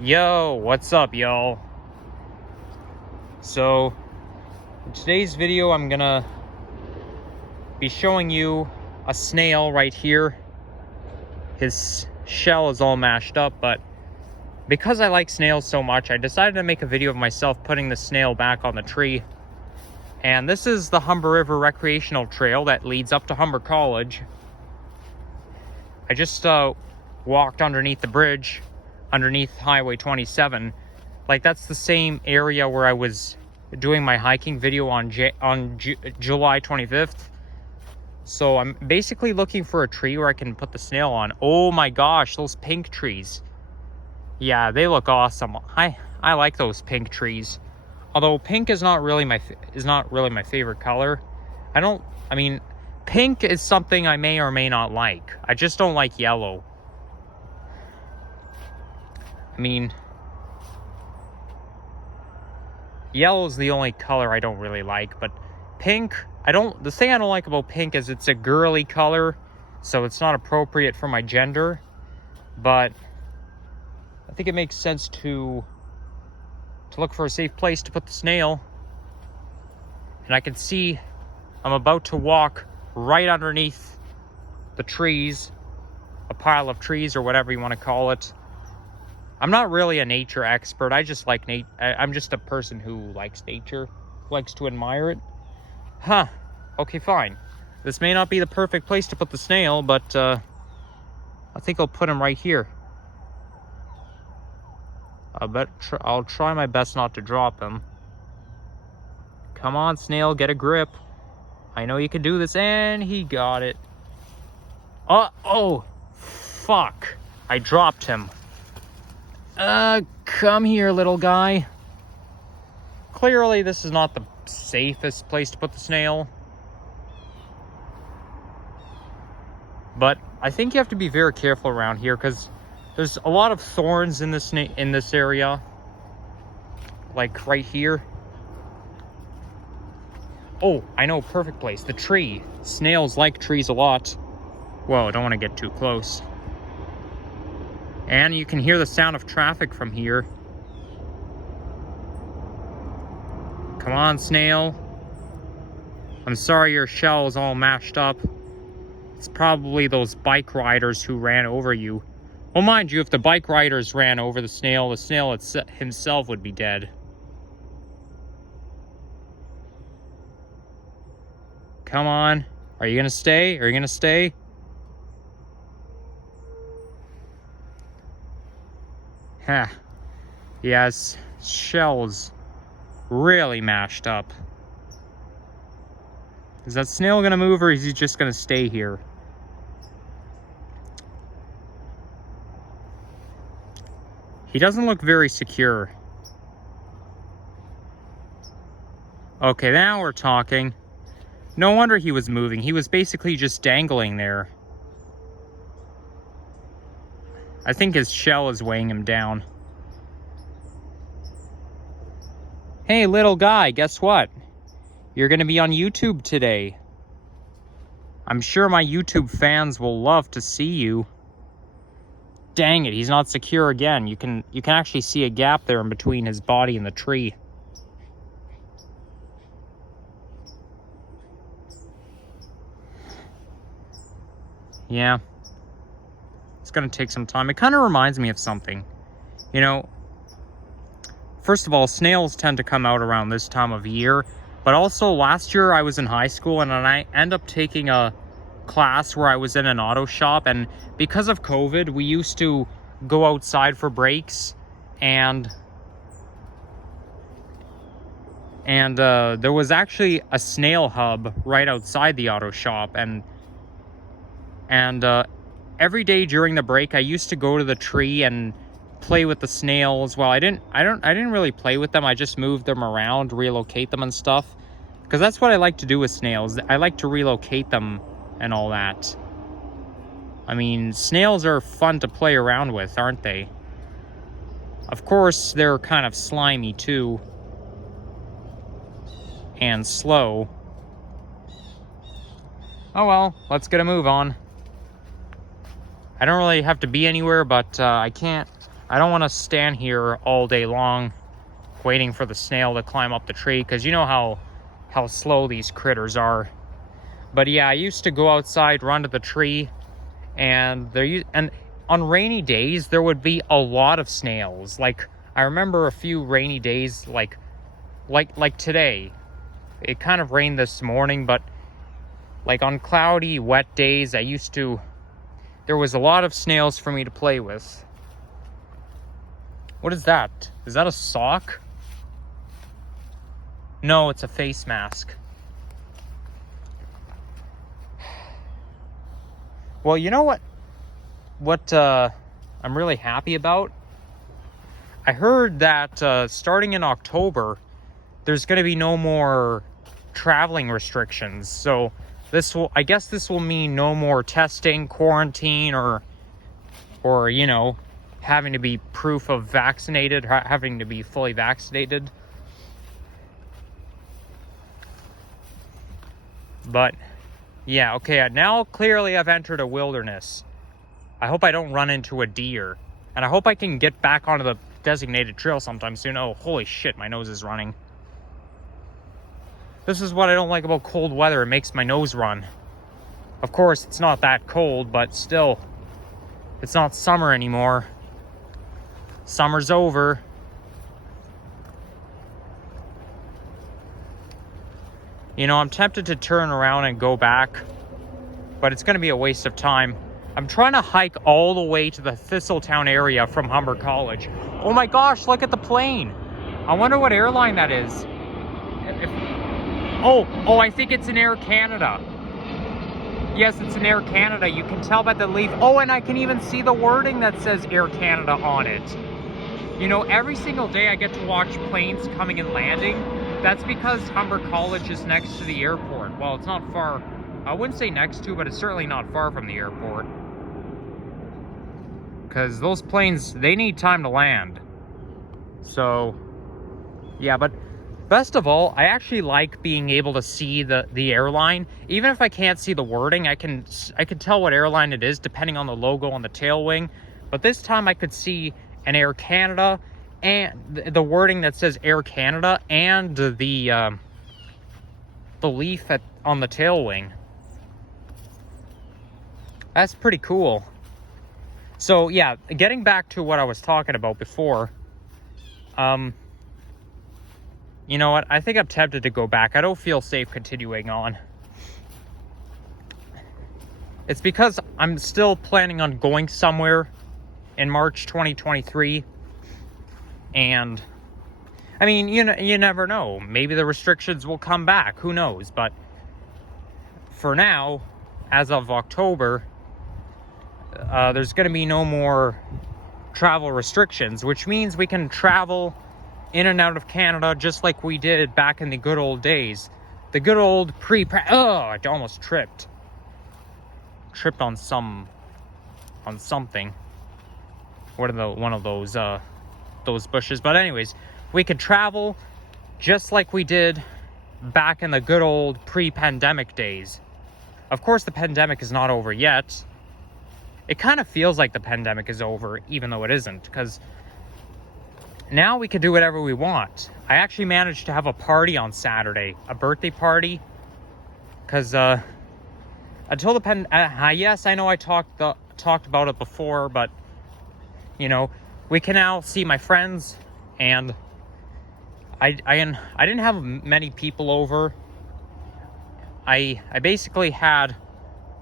Yo, what's up, y'all? So, in today's video, I'm gonna be showing you a snail right here. His shell is all mashed up, but because I like snails so much, I decided to make a video of myself putting the snail back on the tree. And this is the Humber River Recreational Trail that leads up to Humber College. I just walked underneath the bridge, underneath Highway 27. Like, that's the same area where I was doing my hiking video on July 25th. So I'm basically looking for a tree where I can put the snail on. Oh my gosh, those pink trees. Yeah, they look awesome. I like those pink trees. Although pink is not really my favorite color. I mean, pink is something I may or may not like. I just don't like yellow. I mean, yellow is the only color I don't really like, but pink, the thing I don't like about pink is it's a girly color, so it's not appropriate for my gender, but I think it makes sense to look for a safe place to put the snail. And I can see I'm about to walk right underneath the trees, a pile of trees or whatever you want to call it. I'm not really a nature expert. I just like I'm just a person who likes nature, likes to admire it. Huh. Okay, fine. This may not be the perfect place to put the snail, but I think I'll put him right here. I'll try my best not to drop him. Come on, snail, get a grip. I know you can do this, and he got it. Oh, fuck. I dropped him. Come here, little guy. Clearly, this is not the safest place to put the snail. But I think you have to be very careful around here because there's a lot of thorns in this area. Like right here. Oh, I know, perfect place. The tree. Snails like trees a lot. Whoa, don't want to get too close. And you can hear the sound of traffic from here. Come on, snail. I'm sorry your shell is all mashed up. It's probably those bike riders who ran over you. Well, mind you, if the bike riders ran over the snail himself would be dead. Come on. Are you gonna stay? Are you gonna stay? Huh. Yes, shell's really mashed up. Is that snail gonna move or is he just gonna stay here? He doesn't look very secure. Okay, now we're talking. No wonder he was moving. He was basically just dangling there. I think his shell is weighing him down. Hey, little guy, guess what? You're gonna be on YouTube today. I'm sure my YouTube fans will love to see you. Dang it, he's not secure again. You can actually see a gap there in between his body and the tree. Yeah. It's gonna take some time. It kind of reminds me of something. You know, first of all, snails tend to come out around this time of year. But also, last year I was in high school and I ended up taking a class where I was in an auto shop. And because of COVID, we used to go outside for breaks. And there was actually a snail hub right outside the auto shop. And every day during the break, I used to go to the tree and play with the snails. Well, I didn't really play with them. I just moved them around, relocate them and stuff. Because that's what I like to do with snails. I like to relocate them and all that. I mean, snails are fun to play around with, aren't they? Of course, they're kind of slimy too. And slow. Oh well, let's get a move on. I don't really have to be anywhere, but I can't I don't want to stand here all day long waiting for the snail to climb up the tree, because you know how slow these critters are. But yeah, I used to go outside, run to the tree, and on rainy days there would be a lot of snails. Like, I remember a few rainy days, like today. It kind of rained this morning, but like on cloudy, wet days, there was a lot of snails for me to play with. What is that? Is that a sock? No, it's a face mask. Well, you know what I'm really happy about? I heard that starting in October, there's going to be no more traveling restrictions. So I guess this will mean no more testing, quarantine, or you know, having to be proof of vaccinated, having to be fully vaccinated. But yeah, okay, now clearly I've entered a wilderness. I hope I don't run into a deer, and I hope I can get back onto the designated trail sometime soon. Oh, holy shit, my nose is running. This is what I don't like about cold weather. It makes my nose run. Of course, it's not that cold, but still, it's not summer anymore. Summer's over. You know, I'm tempted to turn around and go back, but it's going to be a waste of time. I'm trying to hike all the way to the Thistletown area from Humber College. Oh my gosh, look at the plane. I wonder what airline that is. Oh, I think it's an Air Canada. Yes, it's an Air Canada. You can tell by the leaf. Oh, and I can even see the wording that says Air Canada on it. You know, every single day I get to watch planes coming and landing. That's because Humber College is next to the airport. Well, it's not far. I wouldn't say next to, but it's certainly not far from the airport. Because those planes, they need time to land. So, yeah, but best of all, I actually like being able to see the airline. Even if I can't see the wording, I can tell what airline it is depending on the logo on the tail wing. But this time I could see an Air Canada and the wording that says Air Canada and the leaf on the tail wing. That's pretty cool. So yeah, getting back to what I was talking about before, you know what? I think I'm tempted to go back. I don't feel safe continuing on. It's because I'm still planning on going somewhere in March 2023. And I mean, you never know. Maybe the restrictions will come back. Who knows? But for now, as of October, there's going to be no more travel restrictions, which means we can travel in and out of Canada just like we did back in the good old days. The good old oh, I almost tripped on something. What are one of those bushes? But anyways, we could travel just like we did back in the good old pre-pandemic days. Of course, the pandemic is not over yet. It kind of feels like the pandemic is over, even though it isn't, because now we can do whatever we want. I actually managed to have a party on Saturday, a birthday party, because until the yes, I know I talked about it before, but you know, we can now see my friends, and I didn't have many people over. I basically had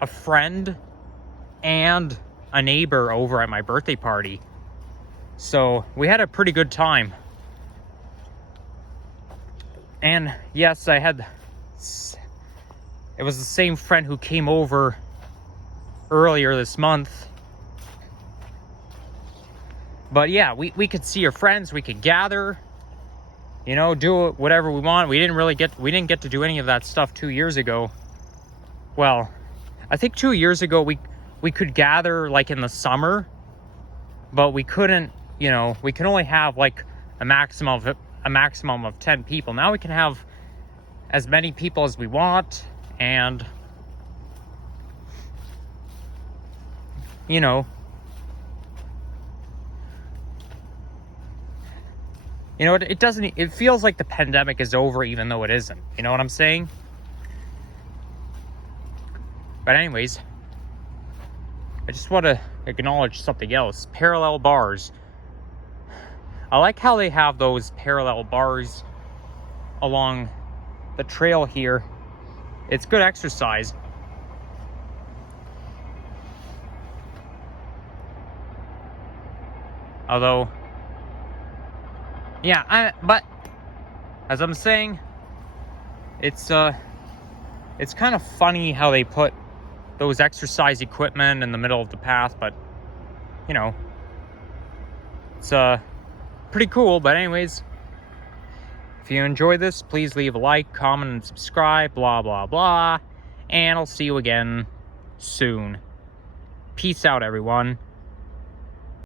a friend and a neighbor over at my birthday party. So we had a pretty good time. And yes, it was the same friend who came over earlier this month. But yeah, we could see our friends, we could gather, you know, do whatever we want. We didn't get to do any of that stuff 2 years ago. Well, I think 2 years ago we could gather like in the summer, but we couldn't, you know, we can only have like a maximum of 10 people. Now we can have as many people as we want, and you know, You know, it doesn't, it feels like the pandemic is over even though it isn't. You know what I'm saying? But anyways, I just want to acknowledge something else. Parallel bars. I like how they have those parallel bars along the trail here. It's good exercise. Although, yeah, but as I'm saying, it's kind of funny how they put those exercise equipment in the middle of the path, but you know, it's pretty cool. But anyways, if you enjoy this, please leave a like, comment, and subscribe, blah blah blah, and I'll see you again soon. Peace out, everyone.